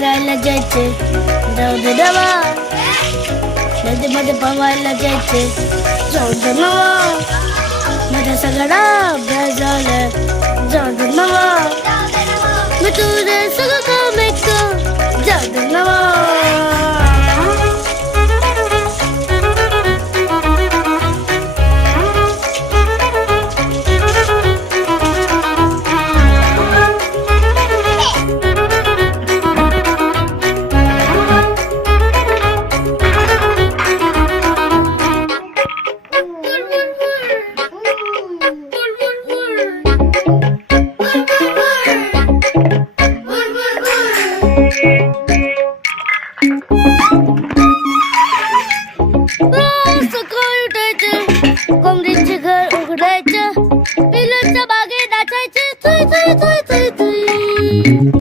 फिरायला जायचे, जाऊ दे नवा. नदीमध्ये पवायला जायचे, जाऊ दे नवा. माझा सगळा अभ्यास झालाय, जाऊ दे नवा. मी तुझे सगळं